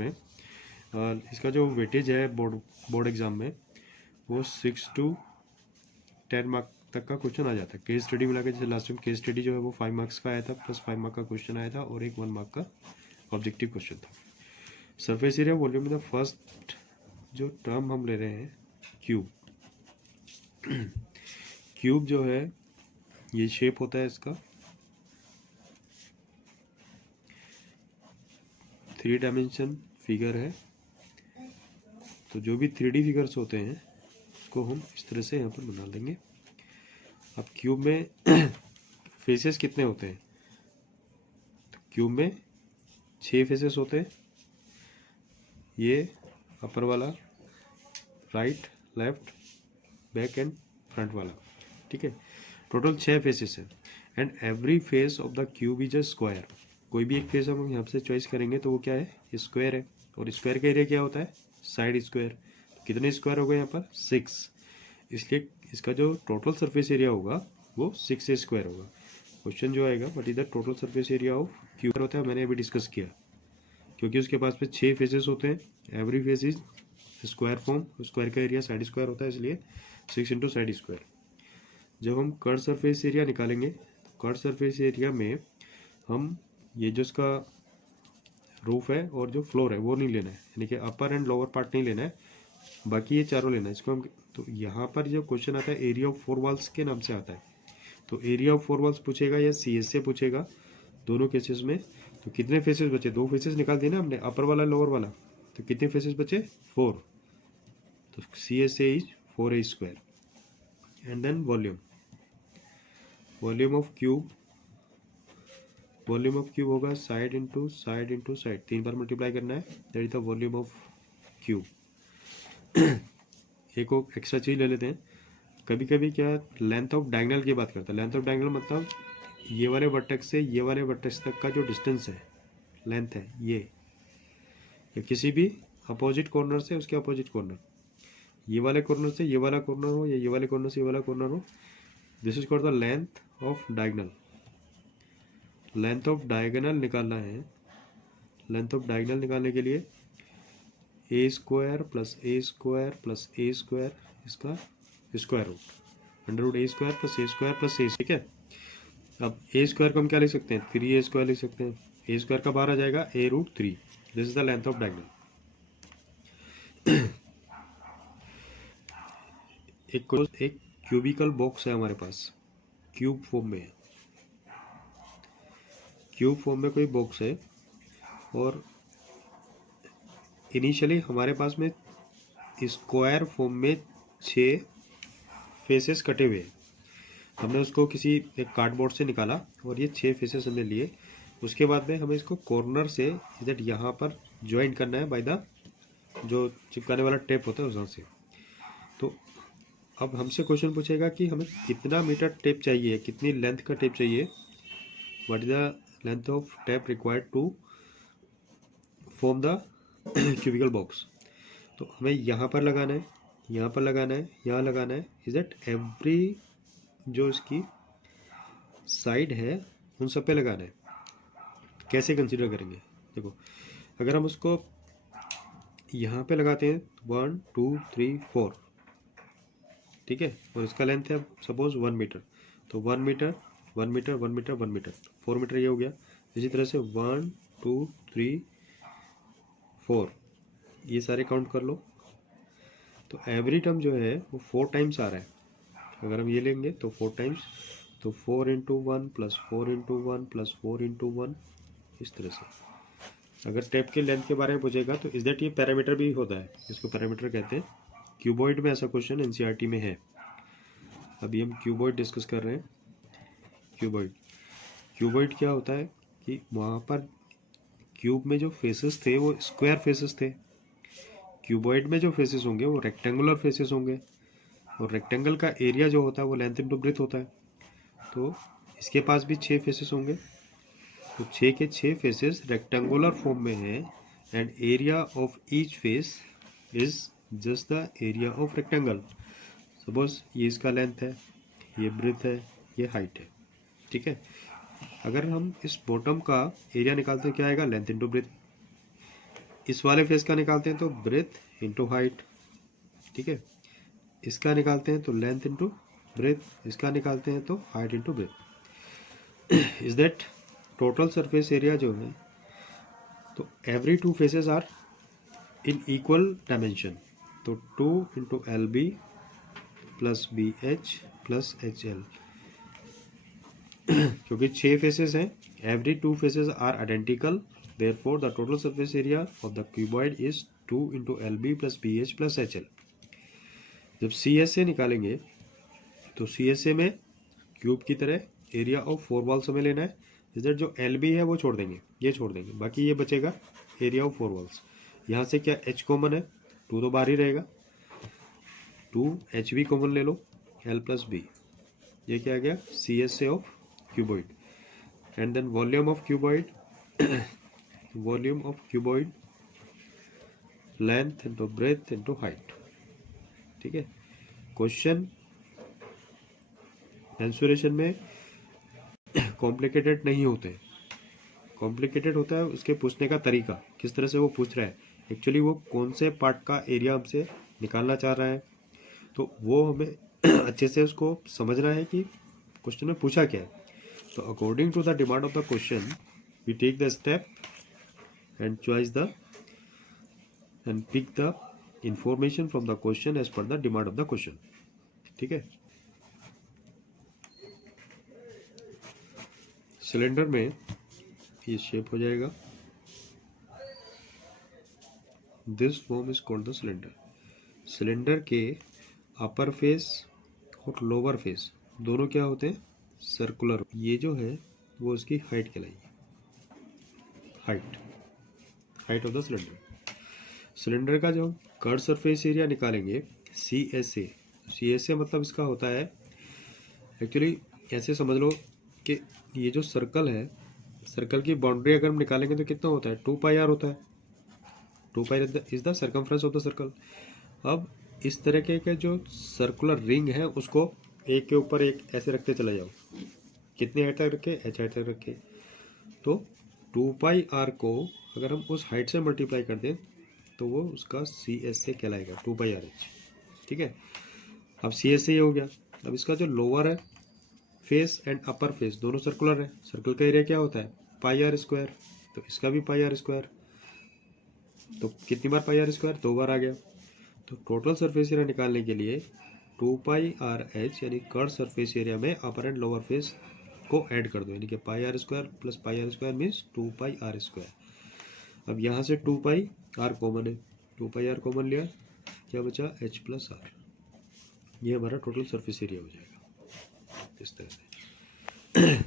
में इसका जो वेटेज है बोर्ड एग्ज़ाम में वो 6 to 10 मार्क तक का क्वेश्चन आ जाता है। केस स्टडी मिला के, जैसे लास्ट टाइम केस स्टडी जो है वो 5 मार्क्स का आया था, प्लस 5 मार्क का क्वेश्चन आया था और एक 1 मार्क का ऑब्जेक्टिव क्वेश्चन था। सरफेस एरिया वॉल्यूम में फर्स्ट जो टर्म हम ले रहे हैं क्यूब। क्यूब जो है ये शेप होता है इसका 3 डायमेंशन फिगर है। तो जो भी 3D फिगर्स होते हैं उसको हम इस तरह से यहाँ पर बना लेंगे। अब क्यूब में फेसेस कितने होते हैं? तो क्यूब में 6 फेसेस होते हैं। ये अपर वाला, right, left, back and front वाला, ठीक है। टोटल 6 फेसेस है and every face of the cube is a square. कोई भी एक फेस हम यहाँ से चॉइस करेंगे तो वो क्या है? स्क्वायर है। और स्क्वायर का एरिया क्या होता है? Side square. कितने स्क्वायर हो गए यहाँ पर? 6। इसलिए इसका जो टोटल सरफेस एरिया होगा वो 6 स्क्वायर होगा। क्वेश्चन जो आएगा what is the total surface area of cube होता है, मैंने अभी डिस्कस किया। क्योंकि उसके पास में 6 फेसेस होते हैं, every face is square form, square का एरिया साइड स्क्वायर होता है, इसलिए 6 इंटू साइड स्क्वायर। जब हम कर्व सरफेस एरिया निकालेंगे, कर्व सरफेस एरिया में हम ये जो इसका रूफ है और जो फ्लोर है वो नहीं लेना है, यानी कि अपर एंड लोअर पार्ट नहीं लेना है, बाकी ये चारों लेना है। इसको हम, तो यहाँ पर जो क्वेश्चन आता है एरिया ऑफ 4 वॉल्स के नाम से आता है। तो एरिया ऑफ 4 वॉल्स पूछेगा या CS से पूछेगा, दोनों केसेस में। तो कितने फेसेस बचे? 2 फेसेस निकाल दिए ना हमने, अपर वाला लोअर वाला। तो कितने फेसेस बचे? 4। तो CS is 4A square. And then volume, volume of cube, volume of cube होगा side into side into side, 3 बार मल्टीप्लाई करना है, that is the volume of cube. एक और एक्स्ट्रा चीज ले लेते हैं, कभी कभी क्या लेंथ ऑफ डायगोनल की बात करता है। लेंथ ऑफ डायगोनल मतलब ये वाले वर्टेक्स से ये वाले वर्टेक्स तक का जो डिस्टेंस है, लेंथ है ये, या किसी भी अपोजिट कॉर्नर से उसके अपोजिट कॉर्नर, ये वाले कॉर्नर से ये वाला कॉर्नर हो या ये वाले कॉर्नर से ये वाला कॉर्नर हो, this is called the length of diagonal. Length of diagonal निकालना है। लेंथ ऑफ डायगोनल निकालने के लिए ए स्क्वायर प्लस ए स्क्वायर प्लस ए स्क्वायर, इसका स्क्वायर रूट, अंडर रूट ए स्क्वायर प्लस ए स्क्वायर प्लस ए, ठीक है। अब ए स्क्वायर को हम क्या लिख सकते हैं? 3A स्क्वायर लिख सकते हैं। ए स्क्वायर का बाहर आ जाएगा A√3। This is the length of diagonal. एक क्यूबिकल बॉक्स है हमारे पास, क्यूब फॉर्म में है। क्यूब फॉर्म में कोई बॉक्स है और इनिशियली हमारे पास में स्क्वायर फॉर्म में 6 फेसेस कटे हुए हैं। हमने उसको किसी एक कार्डबोर्ड से निकाला और ये 6 फेसेस हमने लिए। उसके बाद में हमें इसको कॉर्नर से दैट यहाँ पर ज्वाइन करना है बाय द जो चिपकाने वाला टेप होता है उस से। तो अब हमसे क्वेश्चन पूछेगा कि हमें कितना मीटर टेप चाहिए, कितनी लेंथ का टेप चाहिए, what is the length of tape required to form the cubical box. तो हमें यहाँ पर लगाना है, यहाँ पर लगाना है, यहाँ लगाना है, इज दैट एवरी जो इसकी साइड है उन सब पे लगाना है। कैसे कंसीडर करेंगे? देखो, अगर हम उसको यहाँ पे लगाते हैं 1 2 3 4, ठीक है, और इसका लेंथ है सपोज 1 मीटर, तो 1 metre 1 metre 1 metre 1 metre 4 metre ये हो गया। इसी तरह से 1 2 3 4 ये सारे काउंट कर लो। तो एवरी टर्म जो है वो 4 टाइम्स आ रहा है। अगर हम ये लेंगे तो 4 टाइम्स, तो 4 into 1 plus 4 into 1 plus 4 into 1, इस तरह से। अगर टेप के लेंथ के बारे में पूछेगा तो इस दैट ये पैरामीटर भी होता है, इसको पैरामीटर कहते हैं। क्यूबॉइड में ऐसा क्वेश्चन NCERT में है। अभी हम क्यूबॉइड डिस्कस कर रहे हैं। क्यूबॉइड, क्यूबॉइड क्या होता है कि वहाँ पर क्यूब में जो फेसेस थे वो स्क्वायर फेसेस थे। क्यूबॉइड में जो फेसेस होंगे वो रेक्टेंगुलर फेसेस होंगे, और रेक्टेंगल का एरिया जो होता है वो लेंथ इंटू ब्रेथ होता है। तो इसके पास भी 6 फेसेस होंगे, तो 6 के 6 फेसेस रेक्टेंगुलर फॉर्म में हैं and area of each face is just the area of rectangle. Suppose ये इसका लेंथ है, ये ब्रेथ है, ये हाइट है, ठीक है। अगर हम इस बॉटम का एरिया निकालते हैं क्या आएगा? Length into breath. इस वाले फेस का निकालते हैं तो ब्रेथ इंटू हाइट, ठीक है। इसका निकालते हैं तो लेंथ इंटू ब्रेथ, इसका निकालते हैं तो height into breadth. Is that total surface area जो है, तो every two faces are in equal dimension, तो 2 into L B plus B H plus H L. क्योंकि 6 फेसेस हैं, every two faces are identical, therefore the total surface area of the cuboid is 2 into L B plus B H plus H L. जब C S ए निकालेंगे तो सी S ए में cube की तरह area of 4 walls हमें लेना है। इधर जो एल बी है वो छोड़ देंगे, ये छोड़ देंगे, बाकी ये बचेगा एरिया ऑफ 4 वॉल्स। यहाँ से क्या एच कॉमन है, 2 तो बाहर ही रहेगा, 2 एच बी कॉमन ले लो, एल प्लस बी, ये क्या आ गया C S A of cuboid. And then volume of cuboid, volume of cuboid length into breadth into height, ठीक है। क्वेश्चन आंसरेशन में कॉम्प्लिकेटेड नहीं होते, कॉम्प्लिकेटेड होता है उसके पूछने का तरीका, किस तरह से वो पूछ रहा है, एक्चुअली वो कौन से पार्ट का एरिया हमसे निकालना चाह रहा है, तो वो हमें अच्छे से उसको समझना है कि क्वेश्चन में पूछा क्या है। तो according to the demand of the question we take the step and choice the and pick the information from the question as per the demand of the question, ठीक है। सिलेंडर में ये शेप हो जाएगा, this form is called the cylinder. Cylinder के upper face और lower face दोनों क्या होते हैं, सर्कुलर। ये जो है वो उसकी हाइट कहलाएगी, height, height of the cylinder. Cylinder का जो कर्व सरफेस एरिया निकालेंगे सी एस ए, सी एस ए मतलब इसका होता है, एक्चुअली ऐसे समझ लो कि ये जो सर्कल है, सर्कल की बाउंड्री अगर हम निकालेंगे तो कितना होता है, 2 पाई आर होता है, 2 pi is the circumference of the circle. अब इस तरह के जो सर्कुलर रिंग है उसको एक के ऊपर एक ऐसे रखते चले जाओ, कितनी हाइट तक रखे, एच हाइट तक रखे, तो 2 पाई आर को अगर हम उस हाइट से मल्टीप्लाई कर दें तो वो उसका सी एस से कहलाएगा, 2 पाई आर एच, ठीक है। अब सी एस से हो गया। अब इसका जो लोअर है फेस एंड अपर फेस दोनों सर्कुलर है, सर्कल का एरिया क्या होता है पाई आर स्क्वायर, तो इसका भी पाई आर स्क्वायर, तो कितनी बार पाई आर स्क्वायर, 2 बार आ गया। तो टोटल सरफेस एरिया निकालने के लिए 2 पाई आर एच यानी कर्व सरफेस एरिया में अपर एंड लोअर फेस को ऐड कर दो, यानी कि pi are square plus pi are square means 2 pi are square. अब यहाँ से 2 पाई आर कॉमन है, 2 पाई आर कॉमन लिया, क्या बचा एच प्लस आर, ये हमारा टोटल सरफेस एरिया हो जाएगा इस तरह से।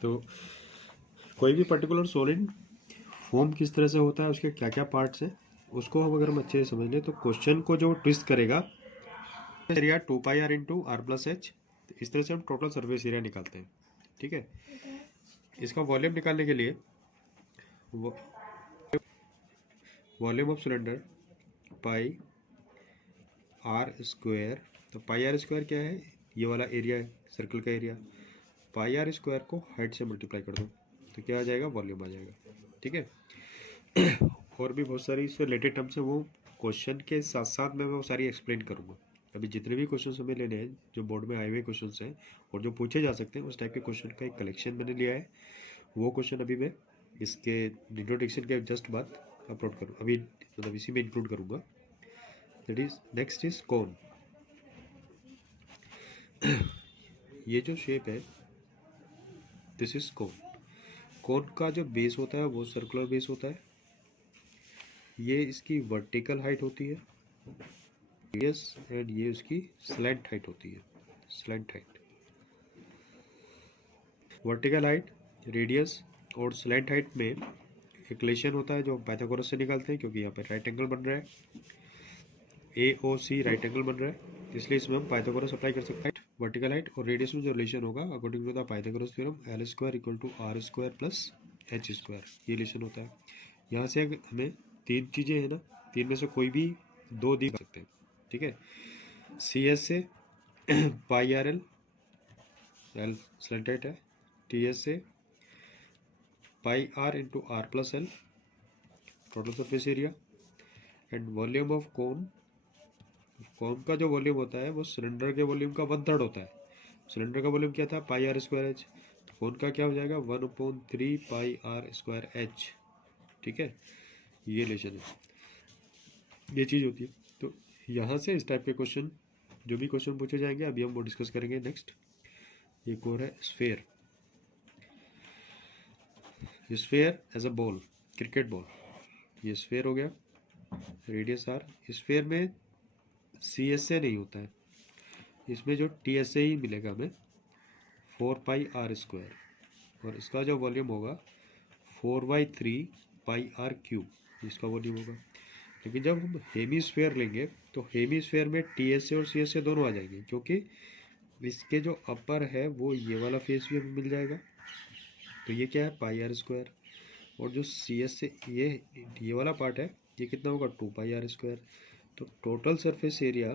तो कोई भी पर्टिकुलर सॉलिड फॉर्म किस तरह से होता है, उसके क्या क्या पार्ट्स हैं, उसको हम अगर हम अच्छे से समझ लें तो क्वेश्चन को जो ट्विस्ट करेगा, area 2 pi are into are plus H, इस तरह से हम टोटल सरफेस एरिया निकालते हैं, ठीक है। इसका वॉल्यूम निकालने के लिए volume of cylinder pi are square, तो पाई आर स्क्वायर क्या है, ये वाला एरिया है सर्कल का एरिया, पाई आर स्क्वायर को हाइट से मल्टीप्लाई कर दो तो क्या आ जाएगा, वॉल्यूम आ जाएगा, ठीक है। और भी बहुत सारी इससे रिलेटेड टर्म्स है, वो क्वेश्चन के साथ साथ मैं वो सारी एक्सप्लेन करूँगा। अभी जितने भी क्वेश्चन हमें लेने हैं जो बोर्ड में आए हुए क्वेश्चन हैं और जो पूछे जा सकते हैं उस टाइप के क्वेश्चन का एक कलेक्शन मैंने लिया है, वो क्वेश्चन अभी मैं इसके इंट्रोडक्शन के जस्ट बाद अपलोड करूँ, अभी मतलब इसी में इंक्लूड करूँगा। दैट इज नेक्स्ट इज कोन। ये जो शेप है दिस इज कोन। कोन का जो बेस होता है वो सर्कुलर बेस होता है, ये इसकी वर्टिकल हाइट होती है यस, एंड ये उसकी स्लैंट हाइट होती है, slant height. Vertical height, radius और स्लैंट हाइट में एक रिलेशन होता है जो हम पाइथागोरस से निकालते हैं, क्योंकि यहाँ पे राइट एंगल बन रहा है, ए ओ सी राइट एंगल बन रहा है, इसलिए इसमें हम पाइथागोरस अप्लाई कर सकते हैं। वर्टिकल हाइट और रेडियस में जो रिलेशन होगा according to the Pythagoras theorem, L square equal to R square plus H square, ये रिलेशन होता है। यहाँ से हमें 3 चीज़ें हैं ना, 3 में से कोई भी 2 दी सकते हैं, ठीक है। सी एस से pi r l, l slant height है, टी एस से pi are into are plus l total surface area, and volume of cone, cone का जो वॉल्यूम होता है वो सिलेंडर के वॉल्यूम का 1/3 होता है। सिलेंडर का वॉल्यूम क्या था, पाई आर स्क्वायर एच, तो कोन का क्या हो जाएगा 1/3 पाई आर स्क्वायर एच। ठीक है, ये रिलेशन है, ये चीज़ होती है। तो यहाँ से इस टाइप के क्वेश्चन, जो भी क्वेश्चन पूछे जाएंगे अभी हम वो डिस्कस करेंगे। नेक्स्ट एक और है sphere. Sphere as a ball, cricket ball, ये स्फेयर हो गया, रेडियस आर। स्फेयर में सी एस ए नहीं होता है, इसमें जो टी एस ए ही मिलेगा हमें 4 पाई आर स्क्वायर, और इसका जो वॉल्यूम होगा 4/3 पाई आर क्यूब, इसका वॉल्यूम होगा। लेकिन जब हम हेमी स्फेयर लेंगे तो हेमी स्फेयर में टी एस ए और सी एस ए दोनों आ जाएंगे, क्योंकि इसके जो अपर है वो ये वाला फेस भी हमें मिल जाएगा, तो ये क्या है पाई आर स्क्वायर, और जो सी एस ए ये वाला पार्ट है ये कितना होगा 2 पाई आर स्क्वायर। तो total surface area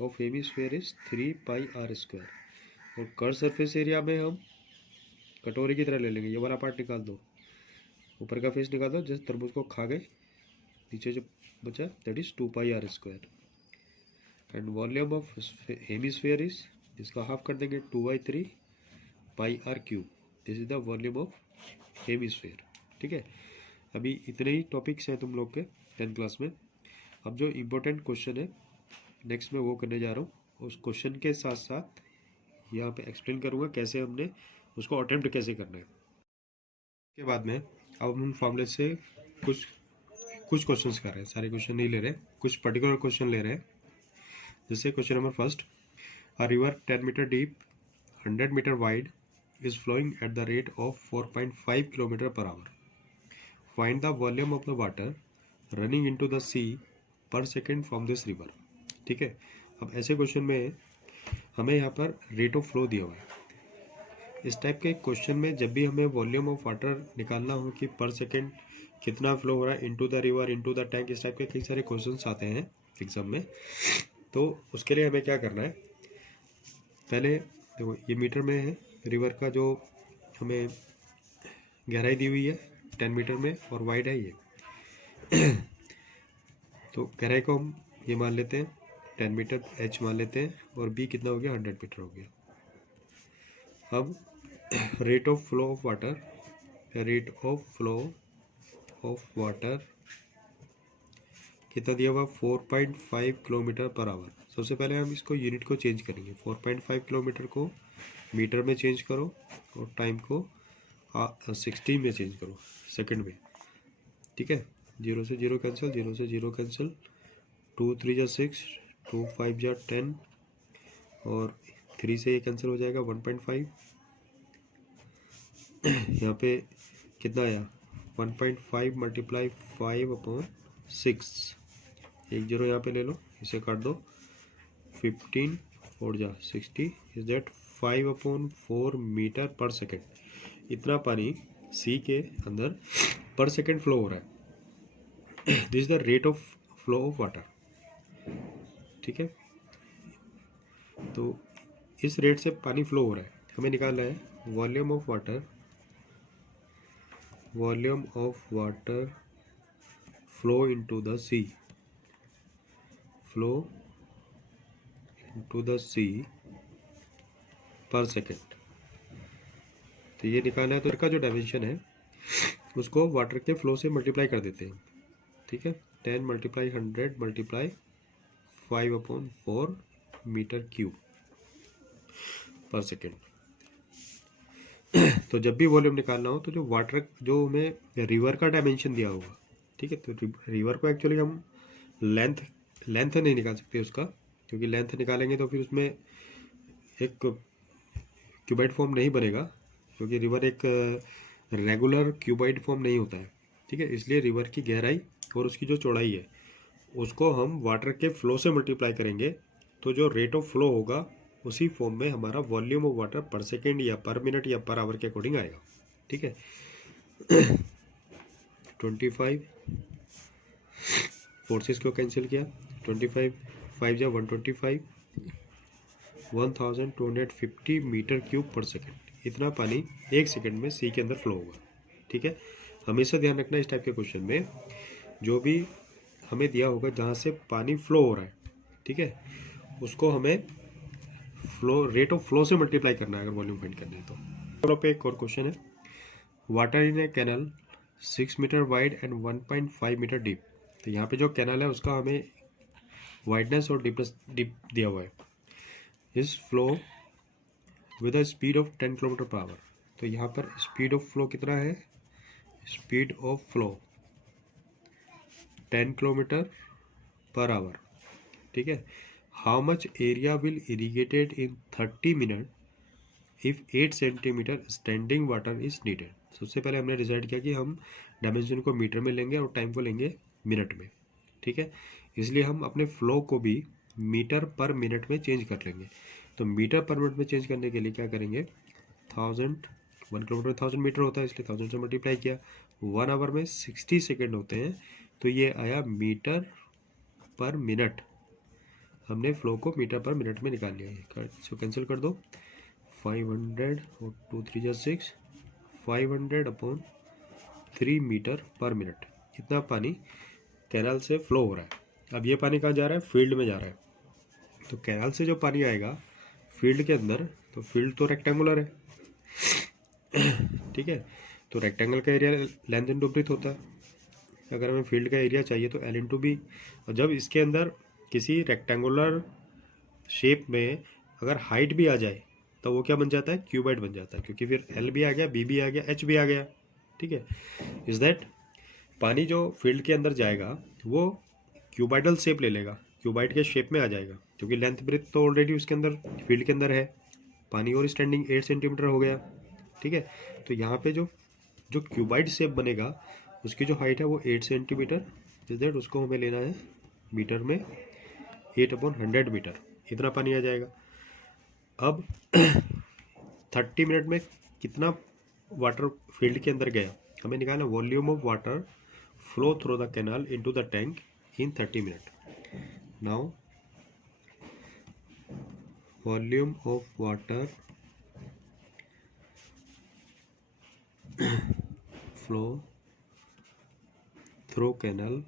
of hemisphere is 3 pi are square. और कर्व सरफेस एरिया में हम कटोरी की तरह ले लेंगे, ये वाला पार्ट निकाल दो, ऊपर का फेस निकाल दो, जैसे तरबूज को खा गए, नीचे जो बचा that is 2 pi are square. And volume of hemisphere is, इसका हाफ कर देंगे 2/3 pi r cube, this is the volume of hemisphere. ठीक है, अभी इतने ही टॉपिक्स हैं तुम लोग के 10th क्लास में। अब जो इम्पोर्टेंट क्वेश्चन है नेक्स्ट मैं वो करने जा रहा हूँ, उस क्वेश्चन के साथ साथ यहाँ पे एक्सप्लेन करूँगा कैसे हमने उसको अटेम्प्ट कैसे करना है। के बाद में अब हम फॉर्मूले से कुछ क्वेश्चंस कर रहे हैं, सारे क्वेश्चन नहीं ले रहे, कुछ पर्टिकुलर क्वेश्चन ले रहे हैं। जैसे question number first, a river 10 metre deep 100 metre wide is flowing at the rate of 4.5 km per hour. Find the volume of the water running into the sea per second from this river. ठीक है, अब ऐसे question में हमें यहाँ पर rate of flow दिया हुआ है। इस टाइप के क्वेश्चन में जब भी हमें वॉल्यूम ऑफ वाटर निकालना हो कि पर सेकेंड कितना फ्लो हो रहा है into the river, into the tank, इस टाइप के कई सारे क्वेश्चंस आते हैं एग्जाम में। तो उसके लिए हमें क्या करना है, पहले देखो ये मीटर में है, रिवर का जो हमें गहराई दी हुई है 10 मीटर में और वाइड है ये तो गहराई को हम ये मान लेते हैं 10 मीटर एच मान लेते हैं, और बी कितना हो गया 100 मीटर हो गया। अब rate of flow of water, rate of flow of water कितना दिया हुआ 4.5 किलोमीटर पर आवर। सबसे पहले हम इसको यूनिट को चेंज करेंगे, 4.5 किलोमीटर को मीटर में चेंज करो और टाइम को 60 में चेंज करो, सेकंड में। ठीक है, 0 से 0 कैंसिल, 0 से 0 कैंसिल, 2 3 जा 6, 2 5 जा 10, और 3 से ये कैंसिल हो जाएगा 1.5। यहाँ पे कितना आया 1.5 मल्टीप्लाई 5/6, एक जीरो यहाँ पे ले लो, इसे काट दो, 15 और जा 60 इज दैट 5/4 मीटर पर सेकेंड। इतना पानी सी के अंदर पर सेकेंड फ्लो हो रहा है, this is the rate of flow of water. ठीक है, तो इस रेट से पानी फ्लो हो रहा है, हमें निकालना है volume of water, volume of water flow into the sea, flow into the sea per second. तो ये निकालना है, तो इसका जो डायमेंशन है उसको वाटर के फ्लो से मल्टीप्लाई कर देते हैं। ठीक है, 10 मल्टीप्लाई 100 मल्टीप्लाई 5/4 मीटर क्यूब पर सेकेंड। तो जब भी वॉल्यूम निकालना हो तो जो वाटर, जो हमें रिवर का डायमेंशन दिया होगा, ठीक है, तो रिवर को एक्चुअली हम लेंथ नहीं निकाल सकते उसका, क्योंकि लेंथ निकालेंगे तो फिर उसमें एक क्यूबाइड फॉर्म नहीं बनेगा, क्योंकि रिवर एक रेगुलर क्यूबाइड फॉर्म नहीं होता है। ठीक है, इसलिए रिवर की गहराई और उसकी जो चौड़ाई है उसको हम वाटर के फ्लो से मल्टीप्लाई करेंगे, तो जो रेट ऑफ फ्लो होगा उसी फॉर्म में हमारा वॉल्यूम ऑफ वाटर पर सेकेंड या पर मिनट या पर आवर के अकॉर्डिंग आएगा। ठीक है, 25 फोर्सेस को कैंसिल किया, 25 5 जा 125, 1250 मीटर क्यूब पर सेकेंड। इतना पानी एक सेकेंड में सी के अंदर फ्लो होगा। ठीक है, हमेशा ध्यान रखना इस टाइप के क्वेश्चन में जो भी हमें दिया होगा जहाँ से पानी फ्लो हो रहा है, ठीक है, उसको हमें फ्लो रेट ऑफ फ्लो से मल्टीप्लाई करना है अगर वॉल्यूम फाइंड करना है तो। पे एक और क्वेश्चन है, water in a canal 6 metre wide and 1.5 metre deep. तो यहाँ पे जो कैनल है उसका हमें वाइडनेस और डीप दिया हुआ है। इस flow with a speed of 10 kilometre per hour. तो यहाँ पर स्पीड ऑफ फ्लो कितना है, speed of flow 10 kilometre per hour, ठीक है। How much area will irrigated in 30 minute if 8 centimetre standing water is needed. सबसे पहले हमने डिसाइड किया कि हम डायमेंशन को मीटर में लेंगे और टाइम को लेंगे मिनट में, ठीक है। इसलिए हम अपने फ्लो को भी मीटर पर मिनट में चेंज कर लेंगे। तो मीटर पर मिनट में चेंज करने के लिए क्या करेंगे, 1 किलोमीटर 1000 मीटर होता है, इसलिए 1000 से मल्टीप्लाई किया। 1 आवर में 60 सेकेंड होते हैं, तो ये आया मीटर पर मिनट। हमने फ्लो को मीटर पर मिनट में निकाल लिया है। इसको कैंसिल कर दो, 500 और 2 3 जा 6, 500 अपॉन 3 मीटर पर मिनट। इतना पानी कैनाल से फ्लो हो रहा है। अब ये पानी कहाँ जा रहा है, फील्ड में जा रहा है। तो कैनाल से जो पानी आएगा फील्ड के अंदर, तो फील्ड तो रेक्टेंगुलर है, ठीक है। तो रेक्टेंगल का एरिया लेंथ इंटू ब्रीथ होता है। अगर हमें फील्ड का एरिया चाहिए तो एल इंटू बी। और जब इसके अंदर किसी रेक्टेंगुलर शेप में अगर हाइट भी आ जाए तो वो क्या बन जाता है, क्यूबाइड बन जाता है, क्योंकि फिर एल भी आ गया, बी भी आ गया, एच भी आ गया, ठीक है। इज दैट पानी जो फील्ड के अंदर जाएगा वो क्यूबाइडल शेप ले लेगा, क्यूबाइड के शेप में आ जाएगा, क्योंकि लेंथ ब्रेथ तो ऑलरेडी उसके अंदर फील्ड के अंदर है। पानी और स्टैंडिंग 8 सेंटीमीटर हो गया, ठीक है। तो यहाँ पे जो जो क्यूबाइड शेप बनेगा उसकी जो हाइट है वो 8 सेंटीमीटर, इज दैट उसको हमें लेना है मीटर में 8/100 मीटर। इतना पानी आ जाएगा। अब 30 मिनट में कितना वाटर फील्ड के अंदर गया हमें निकालना, volume of water flow through the canal into the tank in 30 minute. Now volume of water flow through canal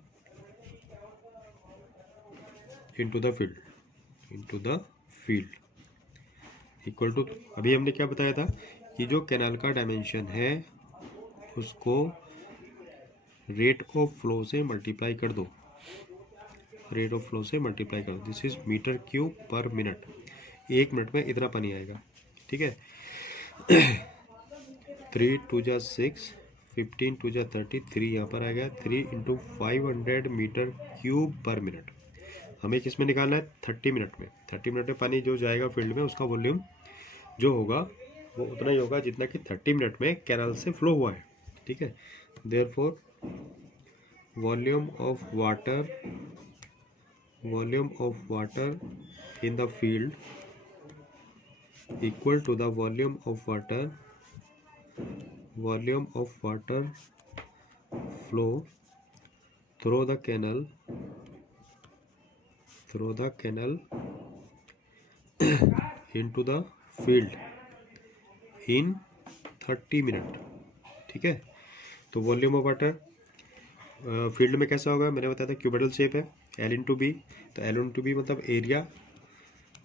into the field equal to, अभी हमने क्या बताया था कि जो कैनाल का डायमेंशन है उसको रेट ऑफ फ्लो से मल्टीप्लाई कर दो, रेट ऑफ फ्लो से मल्टीप्लाई कर दो। This is metre cube per minute. 1 minute में इतना पानी आएगा, ठीक है। 3 2 जा 6, 15 2 जा 30, 3 यहाँ पर आ गया, 3 into 500 metre cube per minute. हमें किस में निकालना है, 30 मिनट में। 30 मिनट में पानी जो जाएगा फील्ड में उसका वॉल्यूम जो होगा वो उतना ही होगा जितना कि 30 मिनट में कैनाल से फ्लो हुआ है, ठीक है। Therefore volume of water in the field equal to the volume of water flow through the canal into the field in 30 minute, ठीक है। तो वॉल्यूम ऑफ वाटर फील्ड में कैसा होगा, मैंने बताया था क्यूबिडल शेप है, एल इंटू बी। तो एल इंटू बी मतलब एरिया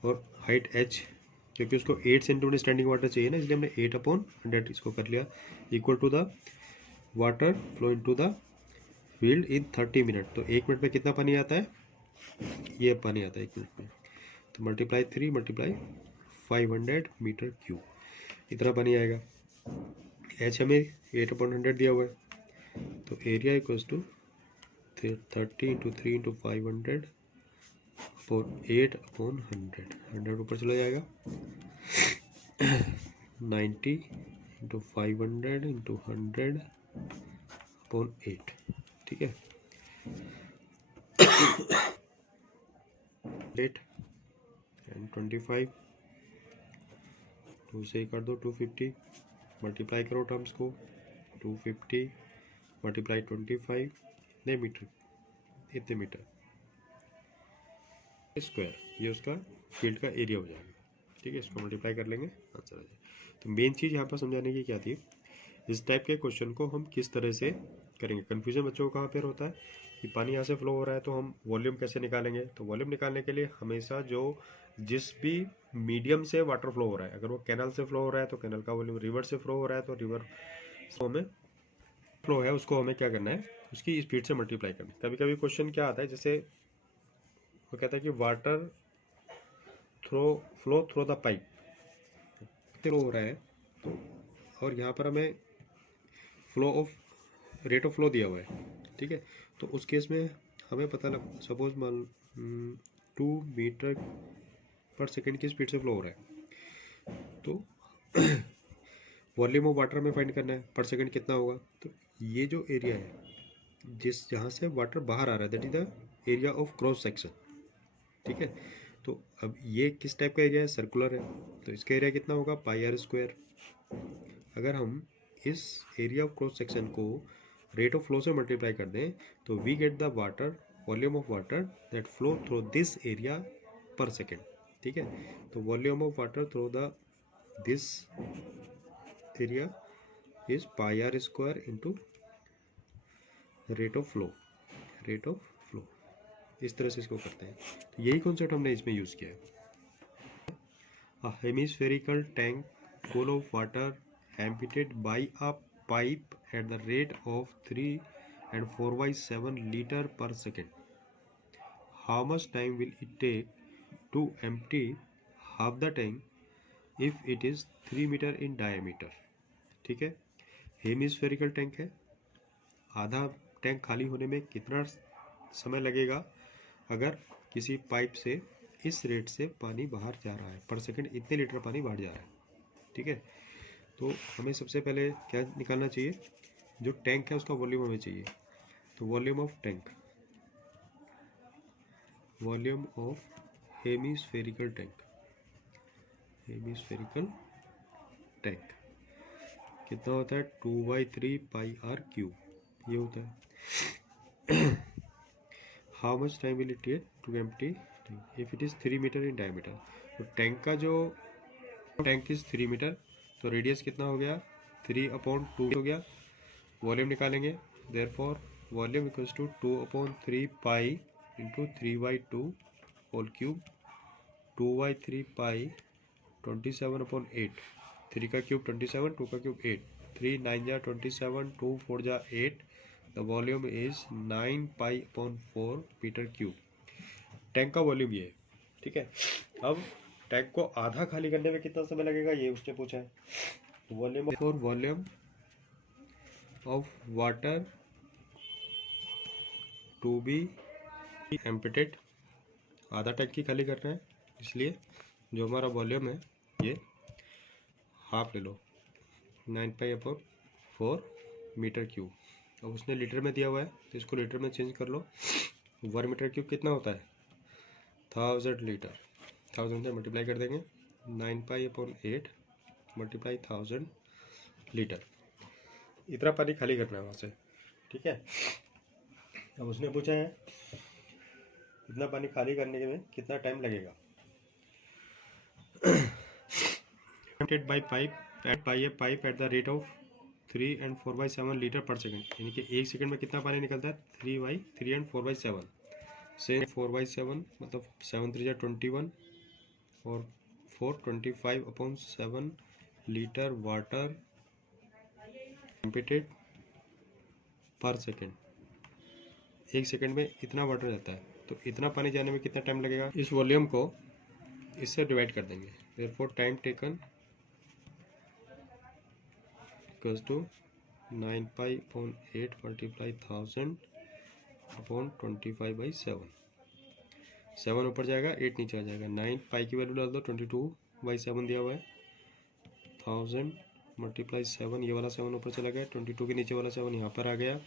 और हाइट एच, क्योंकि उसको 8 सेंटीमीटर स्टैंडिंग वाटर चाहिए ना, इसलिए हमने 8/100 इसको कर लिया, equal to the water flow into the field in 30 minute. तो 1 मिनट में कितना पानी आता है, ये पानी आता है 1 मिनट में। तो मल्टीप्लाई 3 मल्टीप्लाई 500 मीटर क्यूब, इतना पानी आएगा। एच हमें 8/100 दिया हुआ है, तो area equals to 30 into 3 into 500 upon 8/100। 100 ऊपर चला जाएगा, 90 इंटू 500 इंटू 100 अपॉन 8, ठीक है। 8 एंड 25, 2 से कर दो 250, मल्टीप्लाई करो टर्म्स को, 250 मल्टीप्लाई 25 इतने मीटर स्क्वायर, ये उसका फील्ड का एरिया हो जाएगा, ठीक है। इसको मल्टीप्लाई कर लेंगे, आंसर आ जाएगा। तो मेन चीज़ यहाँ पर समझाने की क्या थी, इस टाइप के क्वेश्चन को हम किस तरह से करेंगे। कन्फ्यूजन बच्चों को कहाँ पर होता है कि पानी यहाँ से फ्लो हो रहा है तो हम वॉल्यूम कैसे निकालेंगे। तो वॉल्यूम निकालने के लिए हमेशा जिस भी मीडियम से वाटर फ्लो हो रहा है, अगर वो कैनाल से फ्लो हो रहा है तो कैनाल का वॉल्यूम, रिवर से फ्लो हो रहा है तो रिवर फ्लो में फ्लो है उसको हमें क्या करना है, उसकी स्पीड से मल्टीप्लाई करना है। कभी कभी क्वेश्चन क्या आता है, जैसे वो कहता है कि water flow through the pipe flow हो रहा है, तो और यहाँ पर हमें रेट ऑफ फ्लो दिया हुआ है, ठीक है। तो उस केस में हमें पता लग, सपोज मान 2 मीटर पर सेकेंड की स्पीड से फ्लो हो रहा है, तो वॉल्यूम ऑफ वाटर हमें फाइंड करना है पर सेकेंड कितना होगा। तो ये जो एरिया है जहाँ से वाटर बाहर आ रहा है, that is the area of cross section, ठीक है। तो अब ये किस टाइप का एरिया है, सर्कुलर है, तो इसका एरिया कितना होगा, पाई आर स्क्वायर। अगर हम इस एरिया ऑफ क्रॉस सेक्शन को रेट ऑफ फ्लो से मल्टीप्लाई कर दें तो we get the water volume of water that flow through this area per second, ठीक है। तो volume of water through the this area is pi are square into rate of flow. इस तरह से इसको करते हैं। तो यही कॉन्सेप्ट हमने इसमें यूज़ किया है। A hemispherical tank full of water emptied by a pipe at the rate of 3 and 4 by 7 liter per second. How much time will it take to empty half the tank if it is 3 meter in diameter? ठीक है, hemispherical tank है, आधा tank खाली होने में कितना समय लगेगा अगर किसी पाइप से इस रेट से पानी बाहर जा रहा है, पर सेकंड इतने लीटर पानी बाहर जा रहा है, ठीक है। तो हमें सबसे पहले क्या निकालना चाहिए, जो टैंक है उसका वॉल्यूम हमें चाहिए। तो volume of tank, volume of hemispherical tank कितना होता है, 2/3 पाई आर क्यूब, ये होता है। How much time will it take to empty if it is 3 metre in diameter. तो टैंक का जो टैंक इज 3 मीटर, तो रेडियस कितना हो गया, 3/2 हो गया। वॉल्यूम निकालेंगे, therefore volume equals to 2/3 pi into 3/2 whole cube, 2/3 pi 27/8, 3 का क्यूब 27, 2 का क्यूब 8, 3 9 जा 27, 2 4 जा 8, द वॉल्यूम इज 9 पाई/4 मीटर क्यूब। टैंक का वॉल्यूम ये है, ठीक है। अब टैंक को आधा खाली करने में कितना समय लगेगा, ये उसने पूछा है। Volume of water to be emptied, आधा टैंक ही खाली करना है, इसलिए जो हमारा वॉल्यूम है ये हाफ ले लो, 9 पाई/4 मीटर क्यूब। अब उसने लीटर में दिया हुआ है तो इसको लीटर में चेंज कर लो। 1 मीटर क्यूब कितना होता है, 1000 लीटर, 1000 से मल्टीप्लाई कर देंगे, 9 पाई/8 मल्टीप्लाई 1000 लीटर, इतना पानी खाली करना है वहाँ से, ठीक है। अब उसने पूछा है इतना पानी खाली करने में कितना टाइम लगेगा। by pipe at the rate of 3 and 4/7 litre पर सेकेंड, यानी कि 1 सेकेंड में कितना पानी निकलता है, 3 and 4/7 से 4/7 मतलब 7 3 21 और 4 25/7 लीटर वाटर एम्प्टेड पर सेकेंड। 1 सेकेंड में इतना वाटर जाता है, तो इतना पानी जाने में कितना टाइम लगेगा। इस वॉल्यूम को इससे डिवाइड कर देंगे, therefore time taken equals to 9 पाई/8 मल्टीप्लाई 1000/25/7, 7 ऊपर जाएगा 8 नीचे आ जाएगा, 9 पाई की वैल्यू डाल दो, 22/7 दिया हुआ है, 1000 मल्टीप्लाई 7, ये वाला 7 ऊपर चला गया, 22 के नीचे वाला 7 यहाँ पर आ गया,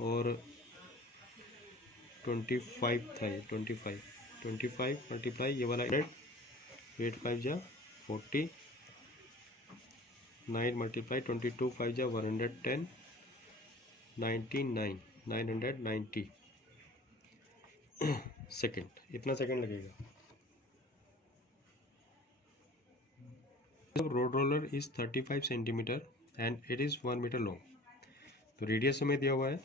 और 25 था ये, 25 मल्टीप्लाई ये वाला 8 5 जा 40, 9 मल्टीप्लाई 22 5 जा 110, 99 990 सेकेंड, इतना सेकेंड लगेगा। Road roller is 35 centimetre and it is 1 metre long. तो रेडियस हमें दिया हुआ है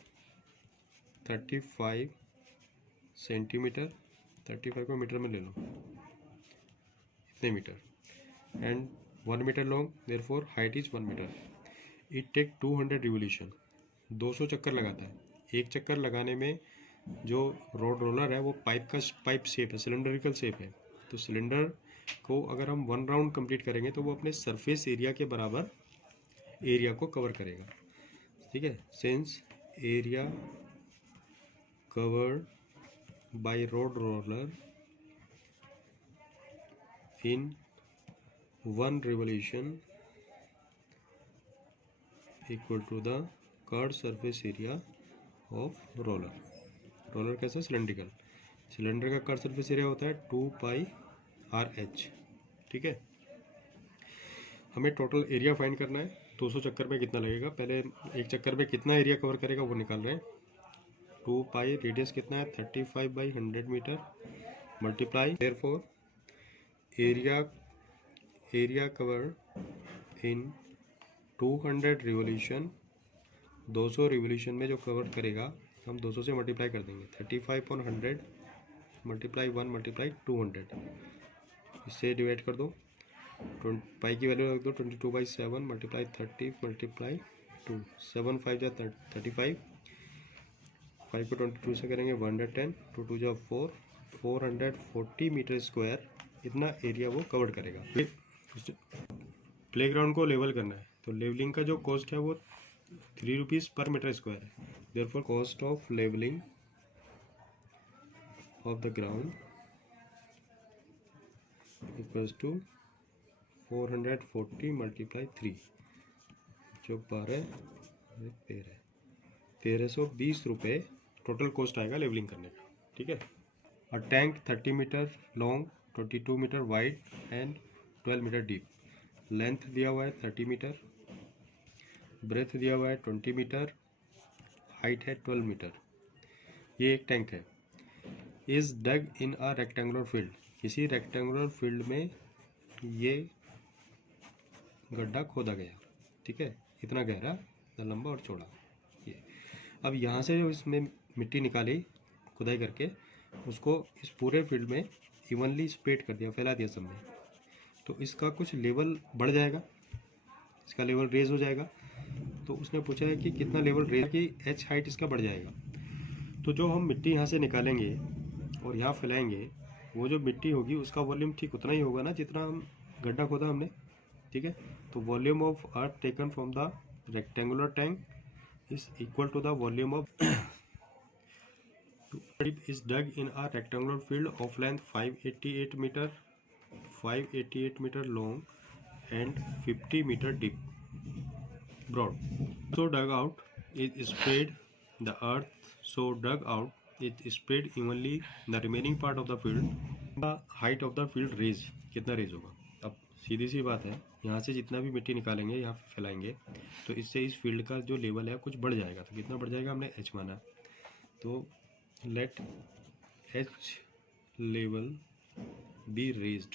35 सेंटीमीटर, 35 को मीटर में ले लो, इतने metre, and 1 metre long, therefore height is 1 metre. It take 200 revolution, 200 चक्कर लगाता है। एक चक्कर लगाने में जो रोड रोलर है वो पाइप शेप है, सिलेंड्रिकल शेप है। तो सिलेंडर को अगर हम 1 राउंड कंप्लीट करेंगे तो वो अपने सरफेस एरिया के बराबर एरिया को कवर करेगा। ठीक है, since area covered by road roller in 1 revolution equal to the curve surface area of roller. Roller कैसा, सिलेंड्रिकल, सिलेंडर का कर्व सरफेस एरिया होता है 2πr/h। ठीक है, हमें टोटल एरिया फाइंड करना है। 200 चक्कर में कितना लगेगा, पहले एक चक्कर में कितना एरिया कवर करेगा वो निकाल रहे हैं। 2π, रेडियस कितना है 35/100 metre, multiply, therefore area cover in 200 revolution, 200 revolution में जो कवर करेगा हम 200 से मल्टीप्लाई कर देंगे। 35/100 मल्टीप्लाई 1 मल्टीप्लाई 200, इससे डिवाइड कर दो, पाई की वैल्यू रख दो 22/7 मल्टीप्लाई 30 मल्टीप्लाई 2, 7 5 जा 35, 5 को 22 से करेंगे 110, 2 2 जा 4, 440 मीटर स्क्वायर, इतना एरिया वो कवर करेगा। प्लेग्राउंड को लेवल करना है, तो लेवलिंग का जो कॉस्ट है वो 3 रुपीज़ पर मीटर स्क्वायर है। Therefore cost of levelling of the ground equals to 440 multiply 3, जो 1320 रुपये टोटल कॉस्ट आएगा लेवलिंग करने का। ठीक है, और tank 30 metre long, 22 metre wide and 12 metre deep. Length दिया हुआ है 30 मीटर, ब्रेथ दिया हुआ है 20 मीटर, हाइट है 12 मीटर। ये एक टैंक है। Is dug in a rectangular field, किसी रेक्टेंगुलर फील्ड में ये गड्ढा खोदा गया। ठीक है, इतना गहरा, इतना लंबा और चौड़ा। ये अब यहाँ से जो इसमें मिट्टी निकाली खुदाई करके, उसको इस पूरे फील्ड में इवनली स्प्रेड कर दिया, फैला दिया सब में, तो इसका कुछ लेवल बढ़ जाएगा, इसका लेवल रेज हो जाएगा। तो उसने पूछा है कि कितना लेवल रेज, कि एच हाइट इसका बढ़ जाएगा। तो जो हम मिट्टी यहाँ से निकालेंगे और यहाँ फैलाएंगे, वो जो मिट्टी होगी उसका वॉल्यूम ठीक उतना ही होगा ना जितना हम गड्ढा खोदा हमने। ठीक है, तो volume of earth taken from the rectangular tank is equal to the volume of is dug in a rectangular field of length 588 meter long and 50 meter deep, broad. So dug out is spread the earth, so dug out it spread evenly the remaining part of the field. The height of the field raise, कितना raise होगा। अब सीधी सी बात है, यहाँ से जितना भी मिट्टी निकालेंगे यहाँ फैलाएंगे, तो इससे इस फील्ड का जो लेवल है कुछ बढ़ जाएगा। तो कितना बढ़ जाएगा, हमने एच माना, तो let H level be raised.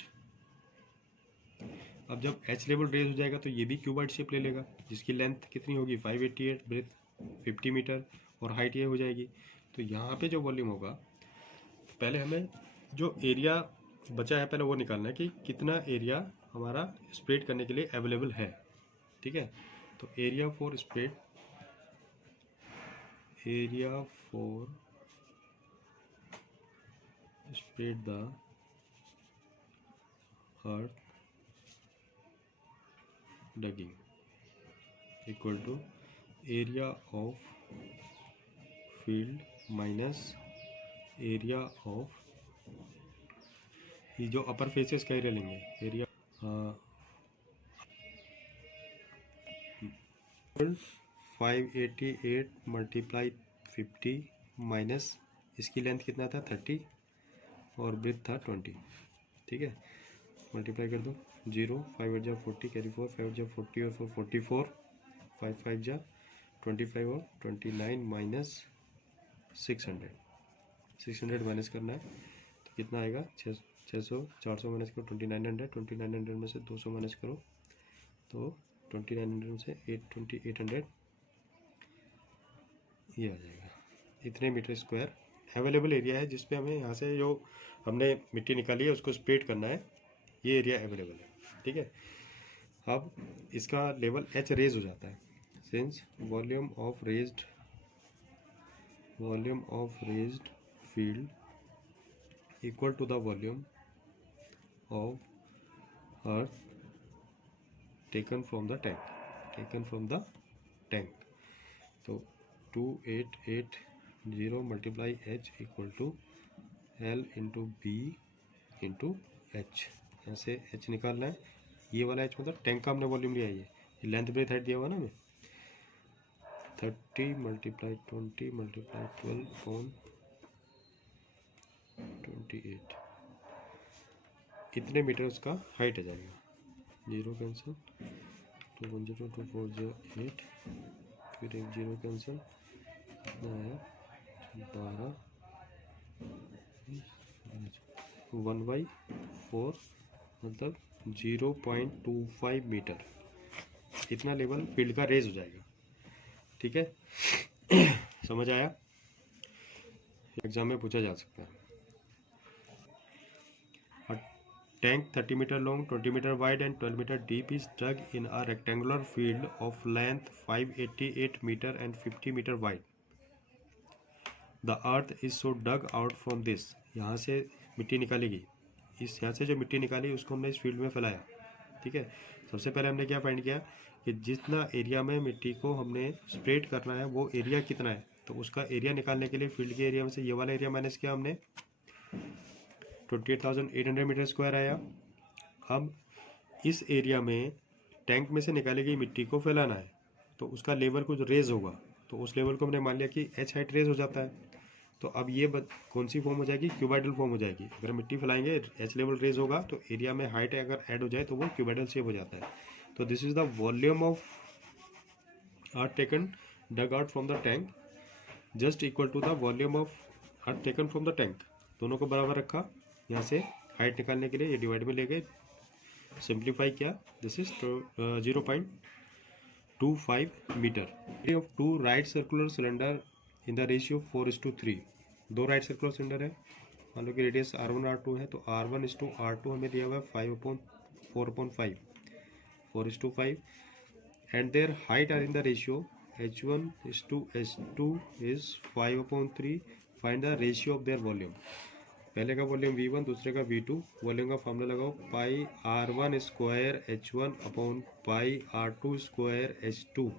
अब जब एच लेवल रेज हो जाएगा तो ये भी क्यूबॉइड शेप ले लेगा, जिसकी लेंथ कितनी होगी 588, ब्रेथ 50 मीटर और हाइट ये हो जाएगी। तो यहाँ पे जो वॉल्यूम होगा, पहले हमें जो एरिया बचा है पहले वो निकालना है कि कितना एरिया हमारा स्प्रेड करने के लिए अवेलेबल है। ठीक है, तो area for spread the earth digging equal to area of field minus area of, ये जो अपर फेसेस का एरिया लेंगे, एरिया 588 मल्टीप्लाई 50 माइनस इसकी लेंथ कितना था 30 और ब्रेथ था 20। ठीक है, मल्टीप्लाई कर दो, 0 5 8 जा 40, कैरी 4 5 जा 40 और 4 44, 5 5 जा 25 और 29 माइनस 600 माइनस करना है, तो कितना आएगा 600, 400 माइनस करो 2900 में से 200 माइनस करो तो 2900 से 800 ये आ जाएगा, इतने मीटर स्क्वायर अवेलेबल एरिया है जिस पे हमें यहाँ से जो हमने मिट्टी निकाली है उसको स्प्रेड करना है, ये एरिया अवेलेबल है। ठीक है, अब इसका लेवल एच रेज हो जाता है, since volume of raised field equal to the volume of earth taken from the tank, तो 2880 multiply H equal to L into B into H. यहाँ से एच निकालना है, ये वाला एच मतलब टैंक का हमने वॉल्यूम लिया है, ये लेंथ ब्रेथ हाइट दिया हुआ ना हमें, 30 मल्टीप्लाई 20 मल्टीप्लाई 12 अपॉन 28, इतने मीटर उसका हाइट आ जाएगा। 0 कैंसिल, 210 2408, फिर एक 0 कैंसिल, कितना आया 12, 1/4 मतलब 0.25 मीटर, इतना लेवल फील्ड का रेज हो जाएगा। ठीक है, समझ आया, एग्जाम में पूछा जा सकता है। Tank 30 meter long, 20 meter wide and 12 meter deep is dug in a rectangular field of length 588 meter and 50 meter wide. The earth is so dug out from this. यहाँ से मिट्टी निकाली गई, इस यहाँ से जो मिट्टी निकाली उसको हमने इस फील्ड में फैलाया। ठीक है, सबसे पहले हमने क्या फाइंड किया कि जितना एरिया में मिट्टी को हमने स्प्रेड करना है वो एरिया कितना है, तो उसका एरिया निकालने के लिए फील्ड के एरिया में से ये वाला एरिया माइनस किया हमने, 28,800 मीटर स्क्वायर आया। अब इस एरिया में टैंक में से निकाली गई मिट्टी को फैलाना है, तो उसका लेवल कुछ रेज होगा, तो उस लेवल को हमने मान लिया कि एच हाइट रेज हो जाता है। तो अब ये कौन सी फॉर्म हो जाएगी, क्यूबाइडल फॉर्म हो जाएगी। अगर मिट्टी फैलाएंगे एच लेवल रेज होगा तो एरिया में हाइट अगर ऐड हो जाए तो वो क्यूबाइडल शेप हो जाता है। तो this is the volume of earth taken dug out from the tank just equal to the volume of earth taken from the tank. दोनों को बराबर रखा, यहाँ से हाइट निकालने के लिए ये डिवाइड में ले गए, सिंप्लीफाई किया, this is 0.25 metre of 2 right circular cylinder in the ratio 4:3। 2 right circular cylinder है, मान लो कि रेडियस R1 R2 है, तो R1:R2 हमें दिया हुआ है 4/5 and their height are in the ratio H1:H2 is 5/3। Find the ratio of their volume, पहले का वॉल्यूम V1 दूसरे का V2, वॉल्यूम का फॉर्मूला लगाओ पाई R1 square H1 upon pi R2 square H2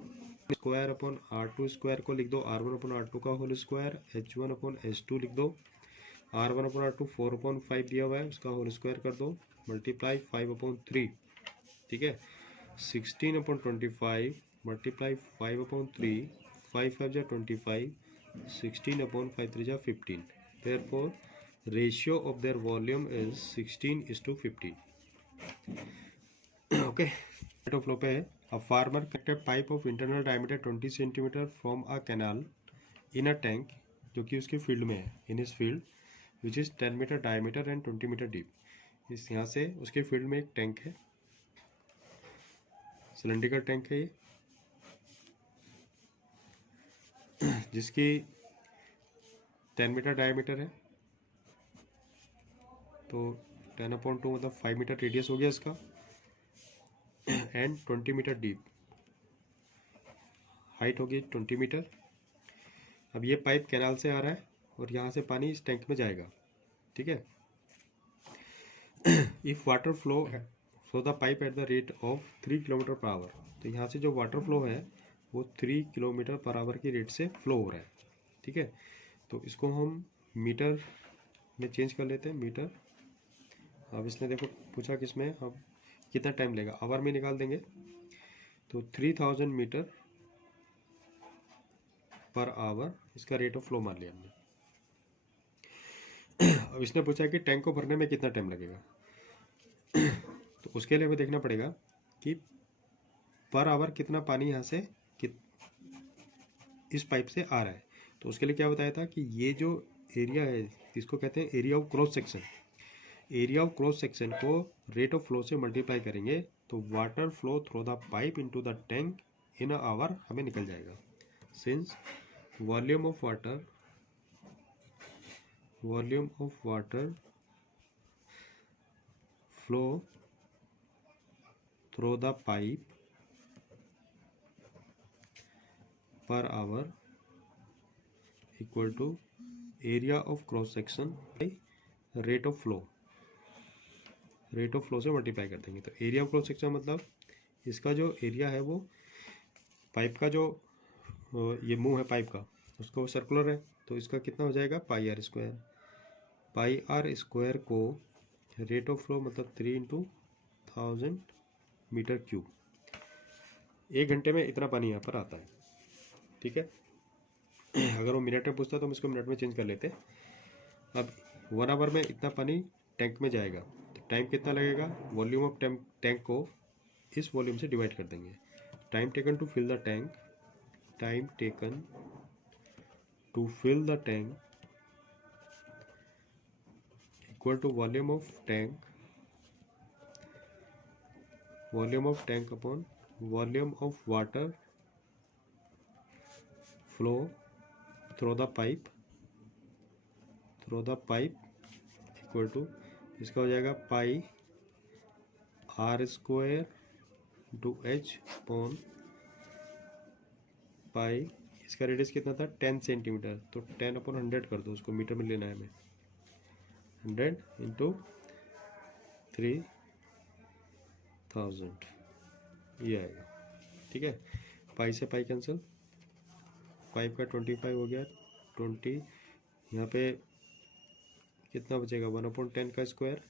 square upon R2 square को लिख दो R1 upon R2 का whole square, H1 upon H2 लिख दो, R1 अपॉन R2 4/5 दिया हुआ है उसका होल स्क्वायर कर दो, मल्टीप्लाई 5/3। ठीक है, 16/25 multiply 5/3, 5×5 = 25, 16/5 = 15। Therefore ratio of their volume is 16:15. Okay, of flow पे है, a farmer cut a pipe of internal diameter 20 cm from a canal in a tank, जो कि उसके फील्ड में है, in his field which is 10 meter diameter and 20 meter deep। इस यहाँ से उसके फील्ड में एक टैंक है, सिलेंड्रिकल टैंक है ये, जिसकी 10 मीटर डायमीटर है, तो 10/2 मतलब 5 मीटर रेडियस हो गया इसका, एंड 20 मीटर डीप, हाइट होगी 20 मीटर। अब ये पाइप कैनाल से आ रहा है और यहाँ से पानी इस टैंक में जाएगा। ठीक है, if water flow the pipe at the rate of 3 km/h, तो यहाँ से जो वाटर फ्लो है वो 3 km/h की रेट से फ्लो हो रहा है। ठीक है, तो इसको हम मीटर में चेंज कर लेते हैं, मीटर। अब इसने देखो पूछा किसमें, अब कितना टाइम लेगा, आवर में निकाल देंगे, तो 3000 मीटर पर आवर इसका रेट ऑफ फ्लो मान लिया हमने। अब इसने पूछा कि टैंक को भरने में कितना टाइम लगेगा, तो उसके लिए हमें देखना पड़ेगा कि पर आवर कितना पानी यहाँ से इस पाइप से आ रहा है। तो उसके लिए क्या बताया था कि ये जो एरिया है इसको कहते हैं area of cross section. Area of cross section को रेट ऑफ फ्लो से मल्टीप्लाई करेंगे तो water flow through the pipe into the tank in a hour हमें निकल जाएगा। Since volume of water flow through the pipe per hour equal to area of cross section by rate of flow से multiply कर देंगे। तो area of cross section मतलब इसका जो एरिया है वो पाइप का जो ये मुंह है पाइप का उसका वो सर्कुलर है, तो इसका कितना हो जाएगा पाई आर स्क्वायर को रेट ऑफ फ्लो मतलब 3 × 1000 मीटर क्यूब। 1 घंटे में इतना पानी यहाँ पर आता है। ठीक है, अगर वो मिनट में पूछता तो हम इसको मिनट में चेंज कर लेते। अब 1 आवर में इतना पानी टैंक में जाएगा, तो टाइम कितना लगेगा, वॉल्यूम ऑफ टैंक को इस वॉल्यूम से डिवाइड कर देंगे। Time taken to fill the tank equal to volume of tank upon volume of water flow through the pipe equal to इसका हो जाएगा pi are square two h upon pi, इसका radius कितना था 10 centimetre, तो 10/100 कर दो, उसको मीटर में लेना है हमें। 100 × 3000 ये आएगा। ठीक है, पाई से पाई कैंसिल, पाइप का 25 हो गया, 20 यहाँ पे कितना बचेगा 1/10 का स्क्वायर,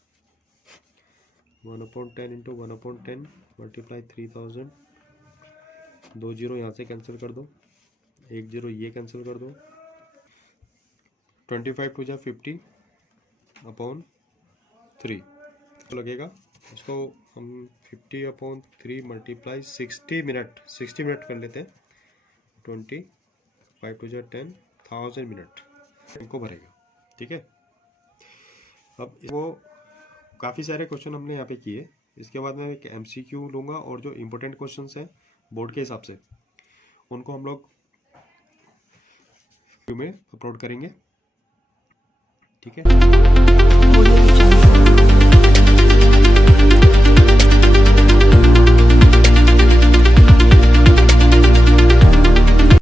1/10 × 1/10 मल्टीप्लाई 3000, 2 जीरो यहाँ से कैंसिल कर दो, 1 जीरो ये कैंसिल कर दो, 25 टू जा 50/3 तो लगेगा। इसको हम 50/3 मल्टीप्लाई 60 मिनट कर लेते हैं। 25 टू जा 10, 1000 मिनट इनको भरेगा। ठीक है, अब वो काफ़ी सारे क्वेश्चन हमने यहाँ पे किए। इसके बाद मैं एक MCQ लूँगा और जो इम्पोर्टेंट क्वेश्चंस हैं बोर्ड के हिसाब से उनको हम लोग में अपलोड करेंगे। ठीक है।